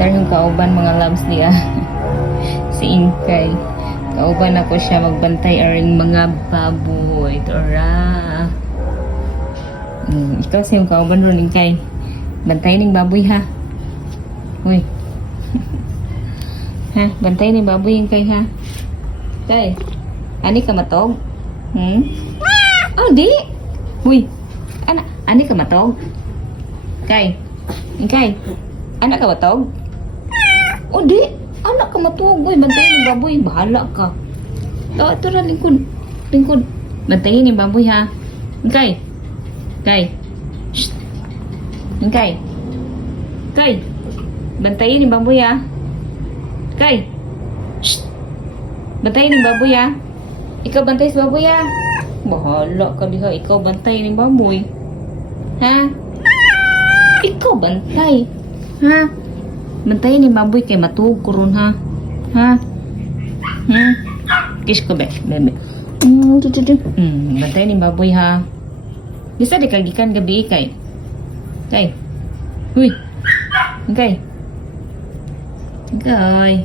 Dari yung kauban mga loves niya. Si Inkay. Kauban ako siya magbantay aring mga baboy. Tara. Ikaw sa yung kauban ron, Inkay. Bantay ng baboy ha. Uy. Ha? Bantay ng baboy, Inkay ha. Kay. Ani ka matog? Oh, di. Uy. Ani ka matog? Kay. Inkay. Anak ka matog? Oh, di. Anak ka matog. Uy, bantayin ng baboy. Bahala ka. Ito na, lingkod. Lingkod. Bantayin ng baboy, ha? Inkay. Kay. Shh. Inkay. Kay. Bantayin ng baboy, ha? Kay. Shh. Bantayin ng baboy, ha? Ikaw bantay sa baboy, ha? Bahala ka diha. Ikaw bantay ng baboy. Ha? Ikaw bantay. Ha? Bantayin ng baboy kay matug ko ron, ha? Ha? Kiss ko, bebe. Bantayin ng baboy, ha? Bisa di kagikan gabi, kay. Kay. Huy. Kay. Kay.